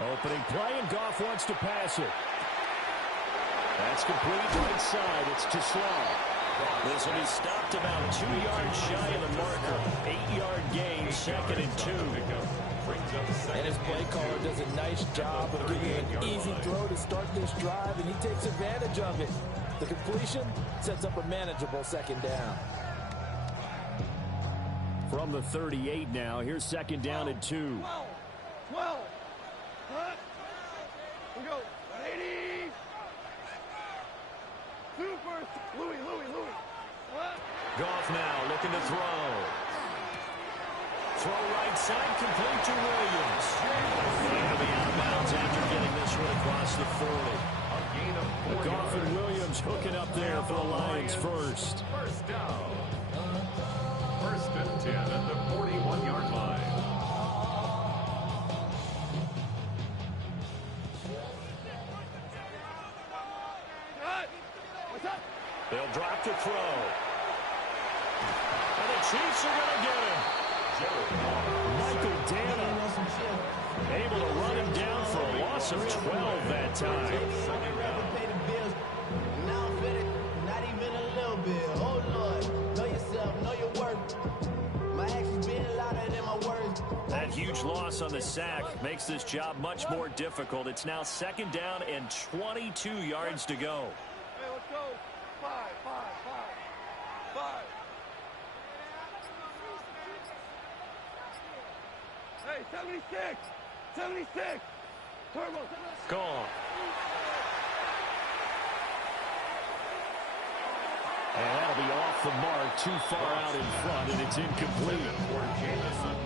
Opening play, and Goff wants to pass it. That's complete right side. It's too slow. This will be stopped about 2 yards shy of the marker. 8-yard gain, 2nd and 2. And his play caller does a nice job of giving an easy throw to start this drive, and he takes advantage of it. The completion sets up a manageable 2nd down. From the 38 now, here's 2nd down and 2. 12. Cut. We go. 80. Super. Louis. What? Goff now looking to throw. Throw right side, complete to Williams. He'll be out of bounds after getting this one across the 40. Goff and Williams hooking up there for the Lions first. First down. 1st and 10 at the 41-yard line. They'll drop to throw. And the Chiefs are going to get him. Michael Dana able to run him down for a loss of 12 that time. Not even a little bit. Oh, Lord. Know yourself. Know your worth. My actions being louder than my words. That huge loss on the sack makes this job much more difficult. It's now 2nd down and 22 yards to go. Hey, let's go. 5. 76. 76. Turbo. Gone. And that'll be off the mark, too far out in front, and it's incomplete.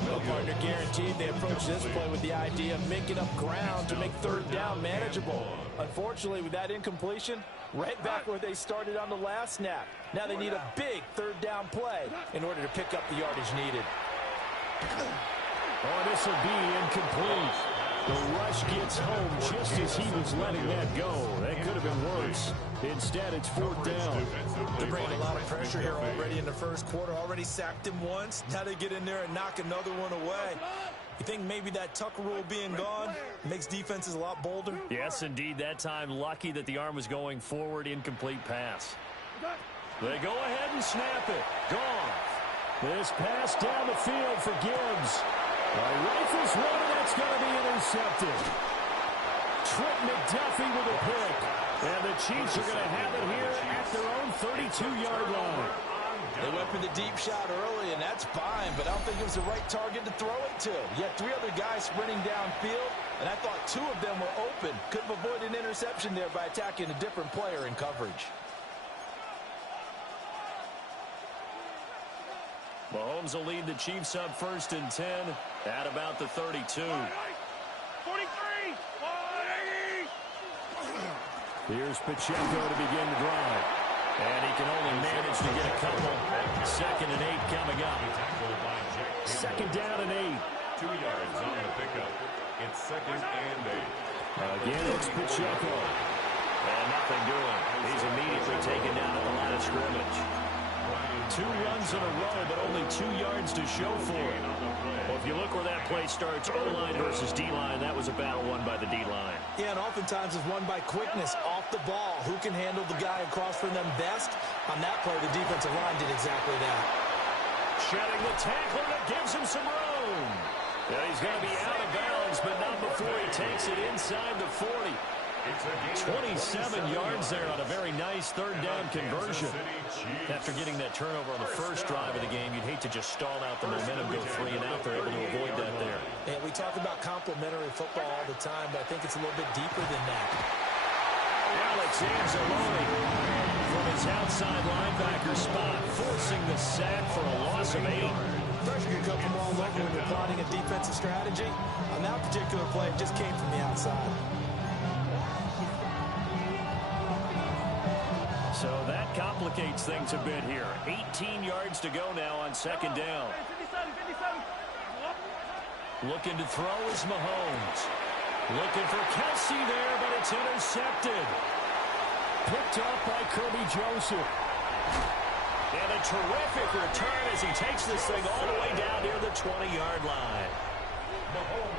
No partner guaranteed. They approach this play with the idea of making up ground to make 3rd down manageable. Unfortunately, with that incompletion, right back where they started on the last snap. Now they need a big 3rd down play in order to pick up the yardage needed. Oh, this will be incomplete. The rush gets home just as he was letting that go. That could have been worse. Instead, it's 4th down. They're bringing a lot of pressure here already in the first quarter. Already sacked him once. Now they get in there and knock another one away. You think maybe that Tucker rule being gone makes defenses a lot bolder? Yes, indeed. That time, lucky that the arm was going forward. Incomplete pass. They go ahead and snap it. Gone. This pass down the field for Gibbs. Rifles one, and that's going to be intercepted. Trent McDuffie with a pick. And the Chiefs are going to have it here at their own 32-yard line. They went for the deep shot early, and that's fine, but I don't think it was the right target to throw it to. You had 3 other guys sprinting downfield, and I thought 2 of them were open. Could have avoided an interception there by attacking a different player in coverage. Mahomes will lead the Chiefs up 1st and 10 at about the 32. 43. 180. Here's Pacheco to begin the drive. And he can only manage to get a couple. 2nd and 8 coming up. 2nd down and 8. 2 yards on the pickup. It's 2nd and 8. Again, it's Pacheco. And nothing doing. He's immediately taken down at the line of scrimmage. 2 runs in a row, but only 2 yards to show for it. Well, if you look where that play starts, O-line versus D-line, that was a battle won by the D-line. Yeah, and oftentimes it's won by quickness off the ball. Who can handle the guy across from them best? On that play, the defensive line did exactly that. Shedding the tackler that gives him some room. Yeah, he's going to be out of bounds, but not before he takes it inside the 40. 27 yards there on a very nice 3rd down conversion. After getting that turnover on the first drive of the game, you'd hate to just stall out the momentum, go 3 and out. They're able to avoid that there. And we talk about complementary football all the time, but I think it's a little bit deeper than that. Alex Anzalone from his outside linebacker spot, forcing the sack for a loss of 8. Pressure can come from all over when you're plotting a defensive strategy. On that particular play, it just came from the outside. So that complicates things a bit here. 18 yards to go now on 2nd down. 57. Looking to throw is Mahomes. Looking for Kelsey there, but it's intercepted. Picked up by Kirby Joseph. And a terrific return as he takes this thing all the way down near the 20-yard line.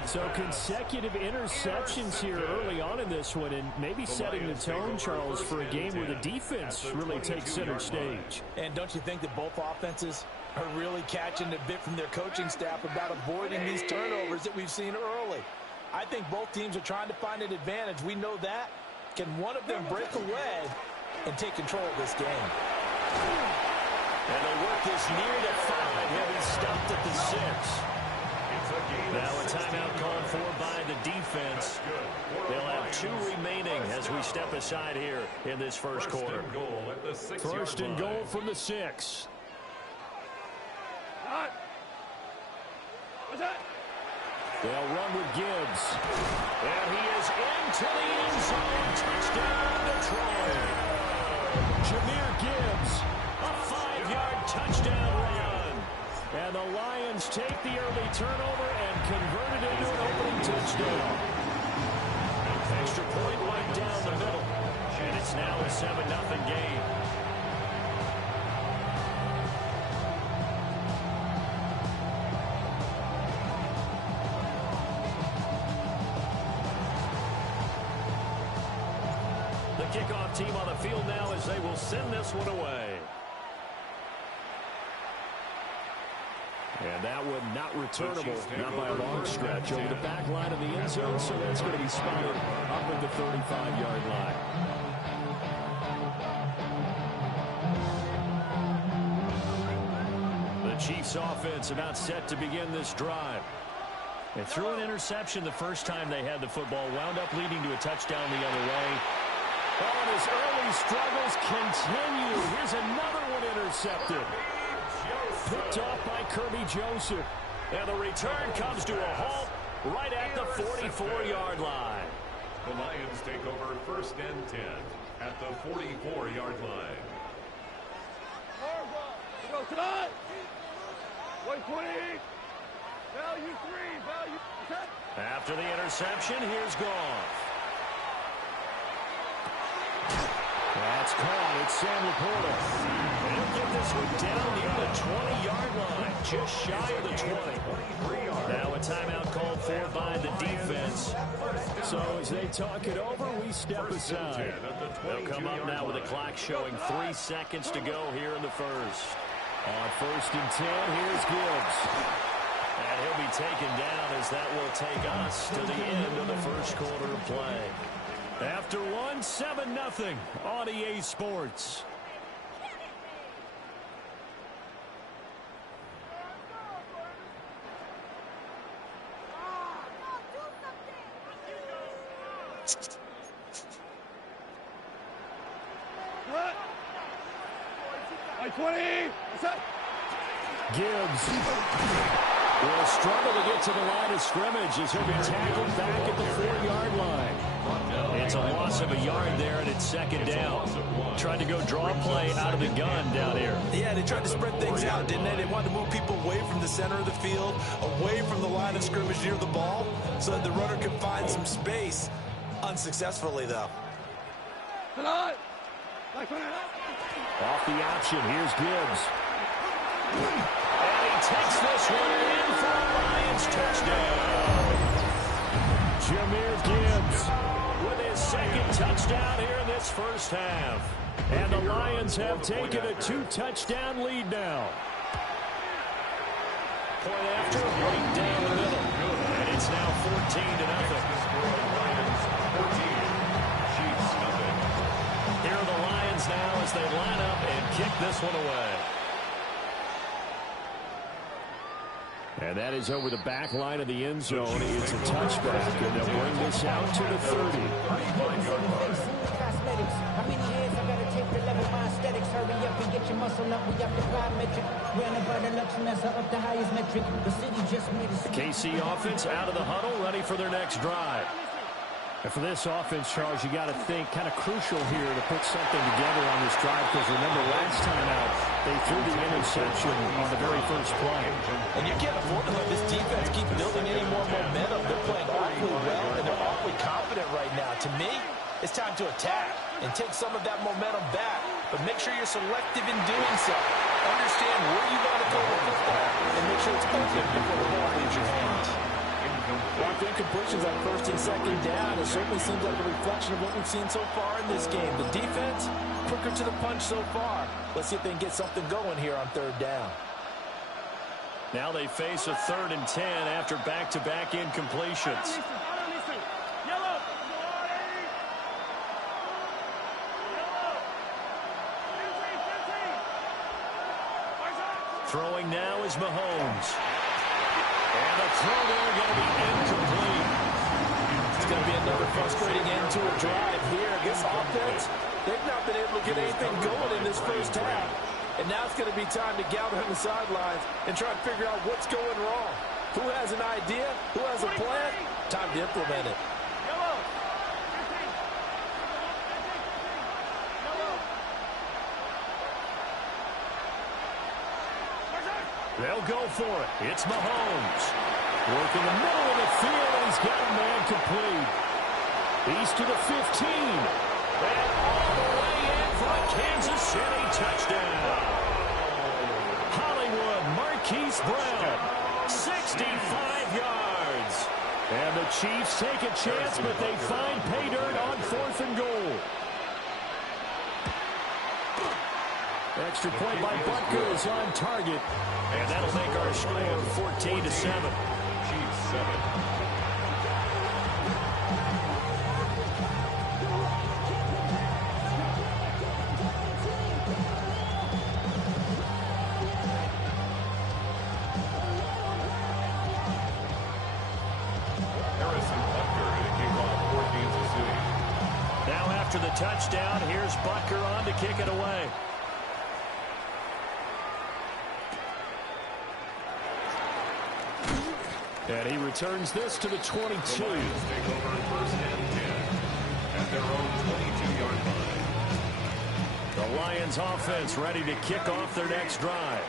So consecutive interceptions here early on in this one, and maybe setting the tone, Charles, for a game where the defense really takes center stage. And don't you think that both offenses are really catching a bit from their coaching staff about avoiding these turnovers that we've seen early? I think both teams are trying to find an advantage. We know that. Can one of them break away and take control of this game? And they work this near the 5. He'll be stopped at the 6. Now a timeout called for by the defense. They'll have 2 remaining as we step aside here in this first quarter. First and goal from the 6. They'll run with Gibbs. And he is into the end zone. Touchdown, Detroit. Jahmyr Gibbs. A 5-yard touchdown run. And the Lions take the early turnover and convert it into an opening touchdown. Extra point right down the middle. And it's now a 7-0 game. The kickoff team on the field now as they will send this one away. And that one not returnable, not by a long stretch, over the back line of the end zone, so that's going to be spotted up at the 35-yard line. The Chiefs offense about set to begin this drive. They threw an interception the first time they had the football, wound up leading to a touchdown the other way. Oh, and his early struggles continue. Here's another one intercepted. Picked off by Kirby Joseph. And the return comes to a halt right at the 44-yard line. The Lions take over 1st and 10 at the 44-yard line. Go tonight. 120. Value 3. Value 10. After the interception, here's Goff. That's caught. It's Sam Laporta. And he'll get this one down near the 20-yard line, just shy of the 20. Now a timeout called for by the defense. So as they talk it over, we step aside. They'll come up now with the clock showing 3 seconds to go here in the first. On 1st and 10, here's Gibbs. And he'll be taken down as that will take us to the end of the first quarter of play. After one, 7-0 on EA Sports. What? 20. Gibbs will struggle to get to the line of scrimmage as he'll be tackled back at the 4-yard line. It's a loss of a yard there, and it's 2nd down. Tried to go draw play out of the gun down here. Yeah, they tried to spread things out, didn't they? They wanted to move people away from the center of the field, away from the line of scrimmage near the ball, so that the runner could find some space. Unsuccessfully, though. Off the option, here's Gibbs. And he takes this one in for a Lions touchdown. Jahmyr Gibbs with his 2nd touchdown here in this first half. And the Lions have taken a 2-touchdown lead now. Point after, right down the middle. And it's now 14-0. Here are the Lions now as they line up and kick this one away. And that is over the back line of the end zone. It's a touchback, and they'll bring this out to the 30. How many years I gotta take to level my aesthetics? Hurry up and get your muscle up. We up the biometric. Ran about the luxury, that's up the highest metric. The city just made a KC offense out of the huddle, ready for their next drive. And for this offense, Charles, you got to think kind of crucial here to put something together on this drive, because remember last time out, they threw the interception on the very first play. And you can't afford to let this defense keep building any more momentum. They're playing awfully well, and they're awfully confident right now. To me, it's time to attack and take some of that momentum back, but make sure you're selective in doing so. Understand where you want to go with the football, and make sure it's open before the ball leaves your hands. Mark, incompletions on first and second down. It certainly seems like a reflection of what we've seen so far in this game. The defense, quicker to the punch so far. Let's see if they can get something going here on third down. Now they face a 3rd and 10 after back-to-back incompletions. Throwing now is Mahomes. And the throw there going to be incomplete. It's going to be another frustrating end to a drive here. This offense, they've not been able to get anything going in this first half. And now it's going to be time to gather on the sidelines and try to figure out what's going wrong. Who has an idea? Who has a plan? Time to implement it. They'll go for it. It's Mahomes. Working the middle of the field, and he's got a man complete. He's to the 15. And all the way in for a Kansas City touchdown. Hollywood Marquise Brown, 65 yards. And the Chiefs take a chance, but they find pay dirt on 4th and goal. Extra point by Butker is on target. And that'll make our score 14-7. Chiefs 7. Harrison Butker to kick off for Kansas City. Now after the touchdown, here's Butker on to kick it away. And he returns this to the 22. The Lions take over 1st and 10 at their own 22-yard line. The Lions offense ready to kick off their next drive.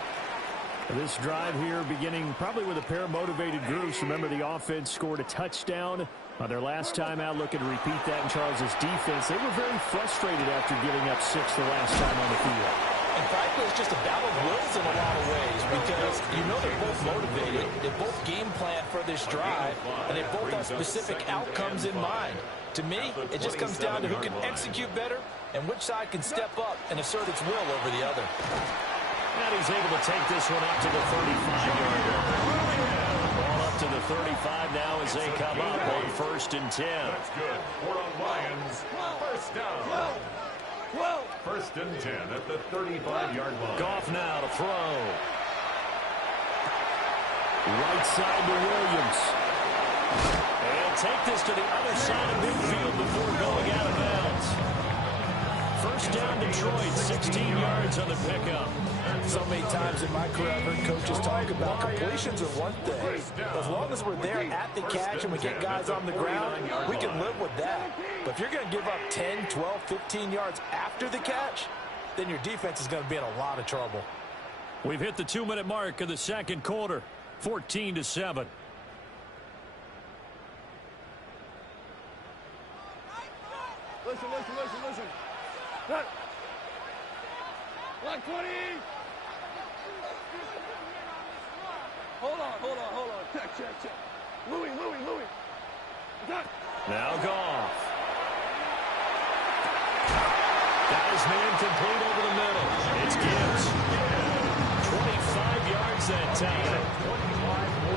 This drive here beginning probably with a pair of motivated groups. Remember, the offense scored a touchdown on their last time out. Looking to repeat that in Charles's defense. They were very frustrated after giving up 6 the last time on the field. And frankly, it's just a battle of wills in a lot of ways because you know they're both motivated. They both game plan for this drive, and they both have specific outcomes in mind. To me, it just comes down to who can execute better and which side can step up and assert its will over the other. And he's able to take this one up to the 35-yard line. Ball up to the 35 now as they come up on 1st and 10. That's good. For the Lions, 1st down. 1st and 10 at the 35-yard line. Goff now to throw. Right side to Williams. And take this to the other side of midfield before going out of bounds. 1st down Detroit, 16 yards on the pickup. So many times in my career, I've heard coaches talk about completions are one thing. As long as we're there at the catch and we get guys on the ground, we can live with that. But if you're going to give up 10, 12, 15 yards after the catch, then your defense is going to be in a lot of trouble. We've hit the 2-minute mark of the second quarter, 14-7. Listen. Black 20. Hold on. Check. Louis. Now Goff. Got his man complete over the middle. It's Gibbs. 25 yards that time.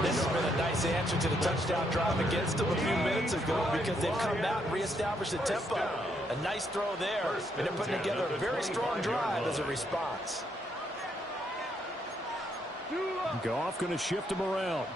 This has been a nice answer to the touchdown drive against them a few minutes ago because they've come out and reestablished the tempo. A nice throw there, and they're putting together a very strong drive as a response. Goff going to shift him around.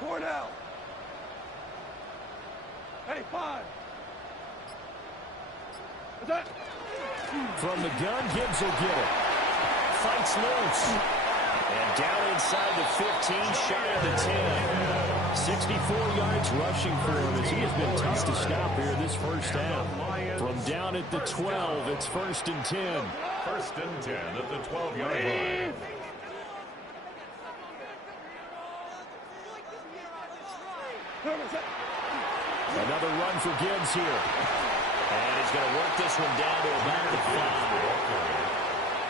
Cornell. Hey, 5. What's that? From the gun, Gibbs will get it. Fights loose. And down inside the 15, shy of the 10. 64 yards rushing for him as he has been tough to stop here this first half. From down at the 12, it's 1st and 10. 1st and 10 at the 12-yard line. Another run for Gibbs here. And he's going to work this one down to about the 5.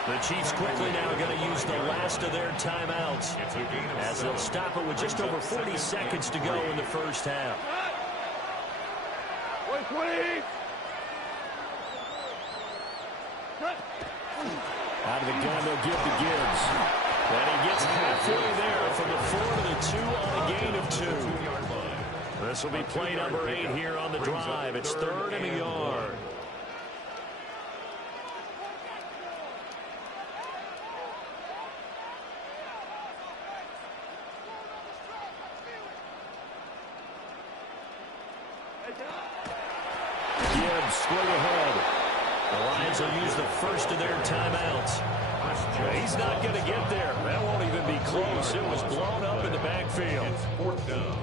The Chiefs quickly now are going to use the last of their timeouts as they'll stop it with just over 40 seconds to go in the first half. 20. Out of the gun, they'll give to Gibbs. And he gets halfway there from the 4 to the 2 on a gain of 2. This will be play number 8 here on the drive. It's 3rd and a yard. Gibbs straight ahead. The Lions will use the first of their timeouts. He's not going to get there. That won't even be close. It was blown up in the backfield.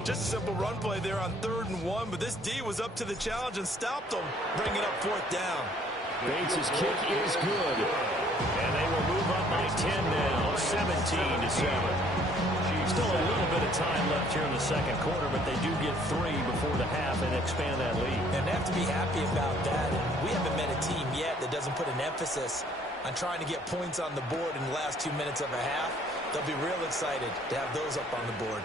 Just a simple run play there on 3rd and 1, but this D was up to the challenge and stopped them, bringing up 4th down. Bates' kick is good. And they will move up by 10 now, 17-7. Still a little bit of time left here in the second quarter, but they do get 3 before the half and expand that lead. And they have to be happy about that. We haven't met a team yet that doesn't put an emphasis on trying to get points on the board in the last 2 minutes of a half. They'll be real excited to have those up on the board.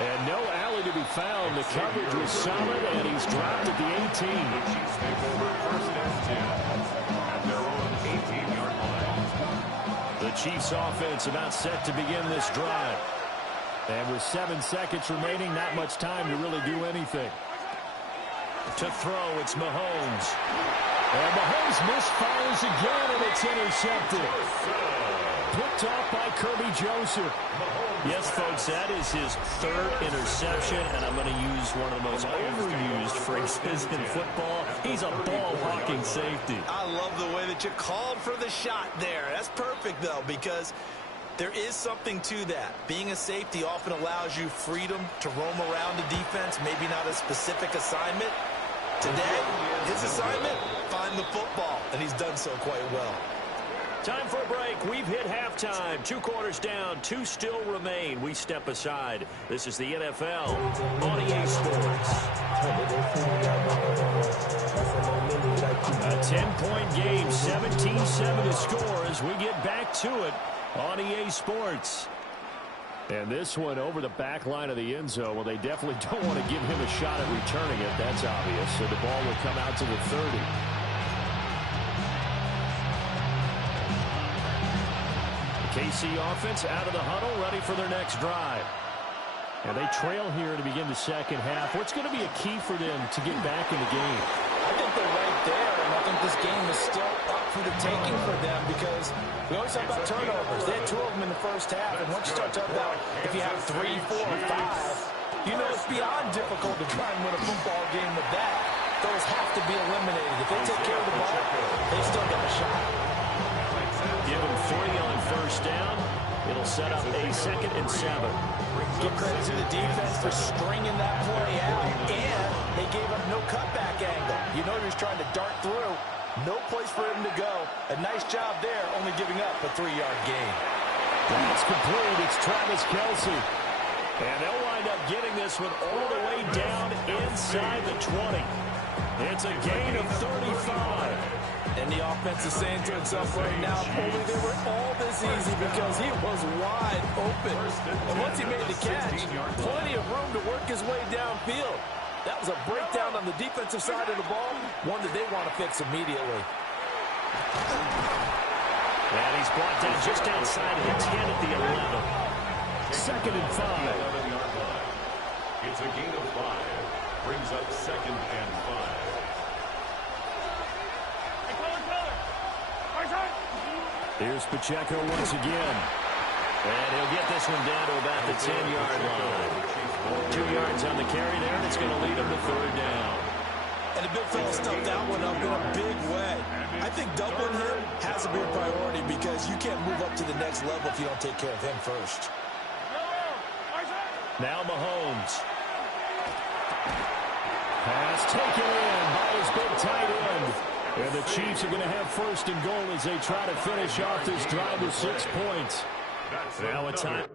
And no alley to be found. The coverage was solid, and he's dropped at the 18. The Chiefs take over 1st and 10 at their own 18-yard line. The Chiefs offense about set to begin this drive. And with 7 seconds remaining, not much time to really do anything. To throw, it's Mahomes. And Mahomes misfires again, and it's intercepted. Picked off by Kirby Joseph. Yes, folks, that is his 3rd interception, and I'm going to use one of the most overused phrases in football. He's a ball-hawking safety. I love the way that you called for the shot there. That's perfect, though, because there is something to that. Being a safety often allows you freedom to roam around the defense, maybe not a specific assignment. Today, his assignment, find the football, and he's done so quite well. Time for a break. We've hit halftime. 2 quarters down. 2 still remain. We step aside. This is the NFL on EA Sports. A 10-point game. 17-7 to score as we get back to it on EA Sports. And this one over the back line of the end zone. Well, they definitely don't want to give him a shot at returning it. That's obvious. So the ball will come out to the 30. KC offense out of the huddle, ready for their next drive. And they trail here to begin the second half. What's going to be a key for them to get back in the game? I think they're right there, and I think this game is still up for the taking for them because we always talk about turnovers. They had 2 of them in the first half, and once you start talking about if you have 3, 4, or 5, you know it's beyond difficult to try and win a football game with that. Those have to be eliminated. If they take care of the ball, they still got a shot. Give them 3 on first down. It'll set up a 2nd and 7. Give credit to the defense for stringing that play out, and they gave up no cutback angle. You know he was trying to dart through. No place for him to go. A nice job there, only giving up a 3-yard gain. That's complete. It's Travis Kelce. And they'll wind up getting this one all the way down inside the 20. It's a gain of 35. And the offense is saying to itself right now, if only they were all this easy because he was wide open. And once he made the catch, plenty of room to work his way downfield. That was a breakdown on the defensive side of the ball, one that they want to fix immediately. And he's brought down just outside of the 10 at the 11. 2nd and 5. It's a gain of 5. Brings up 2nd and 5. Here's Pacheco once again. And he'll get this one down to about the 10-yard line. 2 yards on the carry there, and it's going to lead him to 3rd down. And the big fella stuffed that one up in a big way. I think doubling him has to be a priority because you can't move up to the next level if you don't take care of him first. Now Mahomes. Pass taken in by his big tight end. And the Chiefs are going to have 1st and goal as they try to finish off this drive with 6 points. Now a time.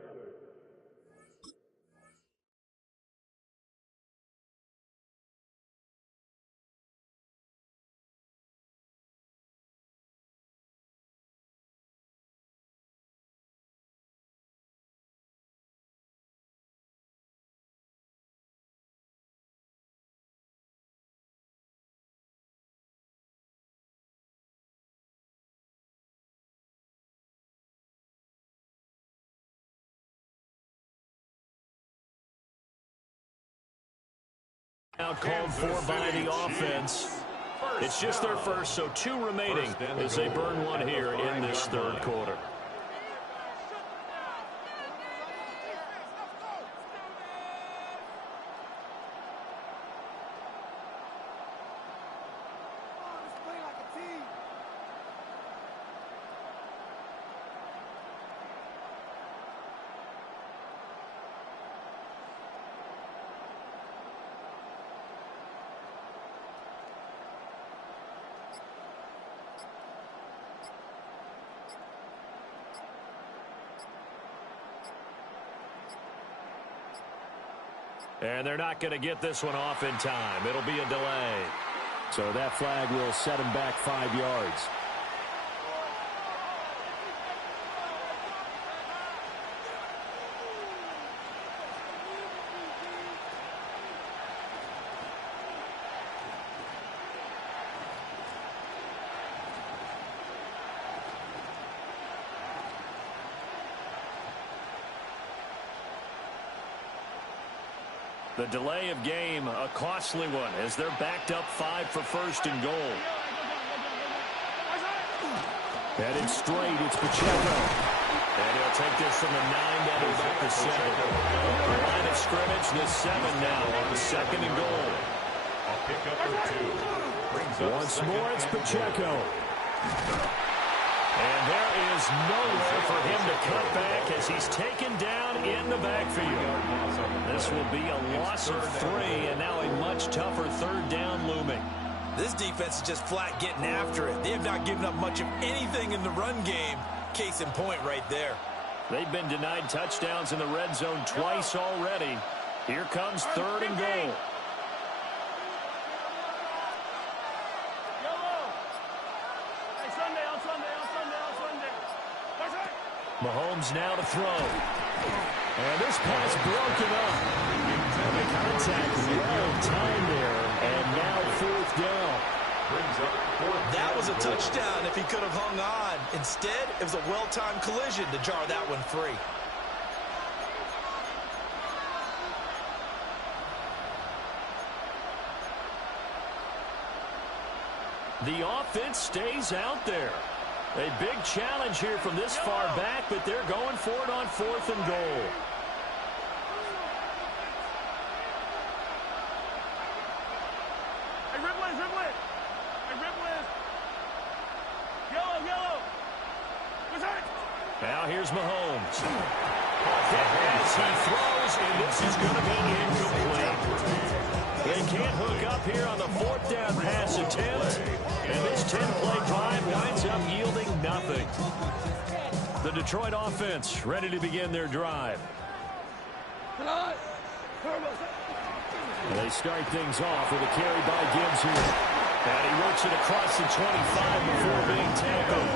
Out called for by the offense. It's just their first, so 2 remaining as they burn one here in this third quarter. And they're not going to get this one off in time. It'll be a delay. So that flag will set him back 5 yards. The delay of game, a costly one, as they're backed up 5 for first and goal. Headed straight, it's Pacheco. And he'll take this from the 9 down to about the 7. The line of scrimmage, the 7 now on second and goal. A pickup of 2. Once more, it's Pacheco. And there is nowhere for him to cut back as he's taken down in the backfield. This will be a loss of 3, and now a much tougher third down looming. This defense is just flat getting after it. They have not given up much of anything in the run game. Case in point right there. They've been denied touchdowns in the red zone twice already. Here comes third and goal. Mahomes now to throw. And this pass broken up. The contact well timed there. And now 4th down. That was a touchdown if he could have hung on. Instead, it was a well-timed collision to jar that one free. The offense stays out there. A big challenge here from this far back, but they're going for it on 4th and goal. Hey, Ripley! Hey, Ripley! Yellow! What's that? Now here's Mahomes. As he throws, and this is going to be incomplete. They can't hook up here on the 4th down pass attempt. And this 10-play drive winds up yielding nothing. The Detroit offense ready to begin their drive. They start things off with a carry by Gibbs here. And he works it across the 25 before being tackled.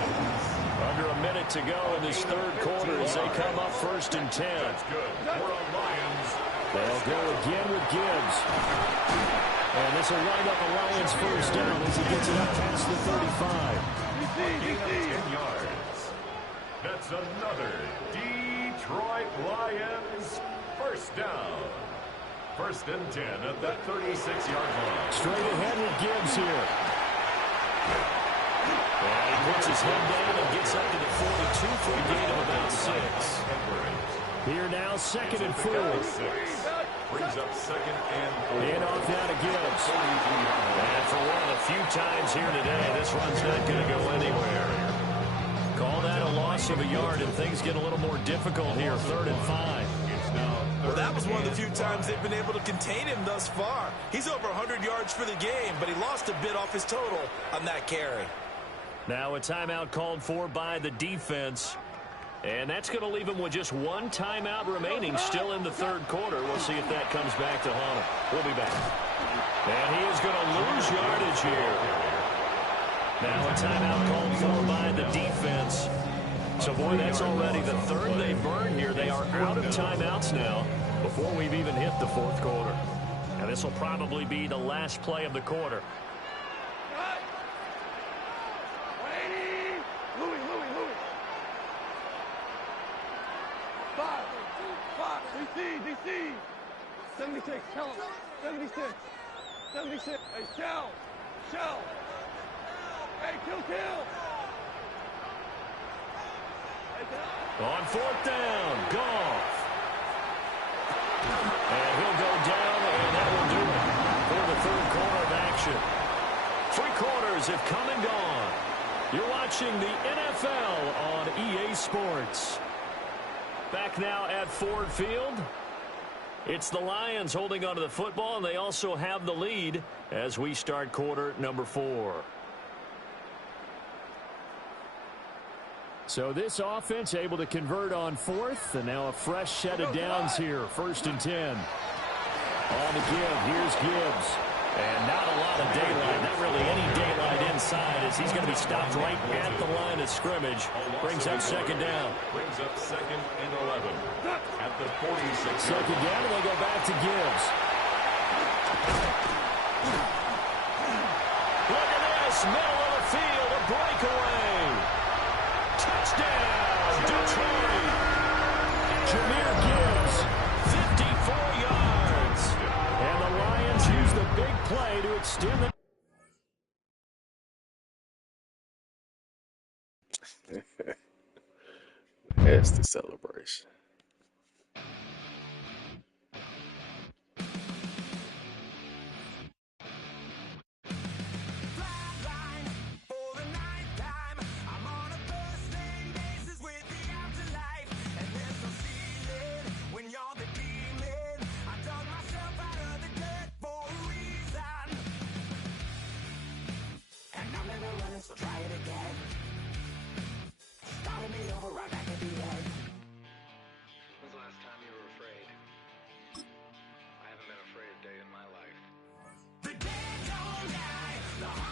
Under a minute to go in this third quarter as they come up 1st and 10. That's good. For the Lions. They'll go again with Gibbs. And this will wind up a Lions first down as he gets it up past the 35. 10 yards. That's another Detroit Lions first down. 1st and 10 at the 36-yard line. Straight ahead with Gibbs here. And he puts his head down and gets up to the 42 for a gain of about 6. Here now, 2nd and 4. Brings up 2nd and 4. And off now to Gibbs. And for one of the few times here today, this run's not going to go anywhere. Call that a loss of a yard, and things get a little more difficult here, 3rd and 5. Well, that was one of the few times they've been able to contain him thus far. He's over 100 yards for the game, but he lost a bit off his total on that carry. Now a timeout called for by the defense. And that's going to leave him with just 1 timeout remaining still in the third quarter. We'll see if that comes back to haunt him. We'll be back. And he is going to lose yardage here. Now a timeout called for by the defense. So, boy, that's already the 3rd they burned here. They are out of timeouts now before we've even hit the 4th quarter. And this will probably be the last play of the quarter. Louis. 5. DC. 76. Tell him. 76. 76. Hey, shell. Shell. Hey, kill. On fourth down, Goff. And he'll go down, and that will do it for the third quarter of action. 3 quarters have come and gone. You're watching the NFL on EA Sports. Back now at Ford Field. It's the Lions holding onto the football, and they also have the lead as we start quarter number 4. So this offense able to convert on fourth, and now a fresh set of downs here. 1st and 10. On the give, here's Gibbs. And not a lot of daylight, not really any daylight inside, as he's going to be stopped right at the line of scrimmage. Brings up 2nd down. Brings up 2nd and 11 at the 46. 2nd down, and they go back to Gibbs. Look at this, middle of the field, a breakaway. Touchdown, Detroit. Jahmyr Gibbs, 54 yards. and the Lions use the big play to extend the... That's the celebration.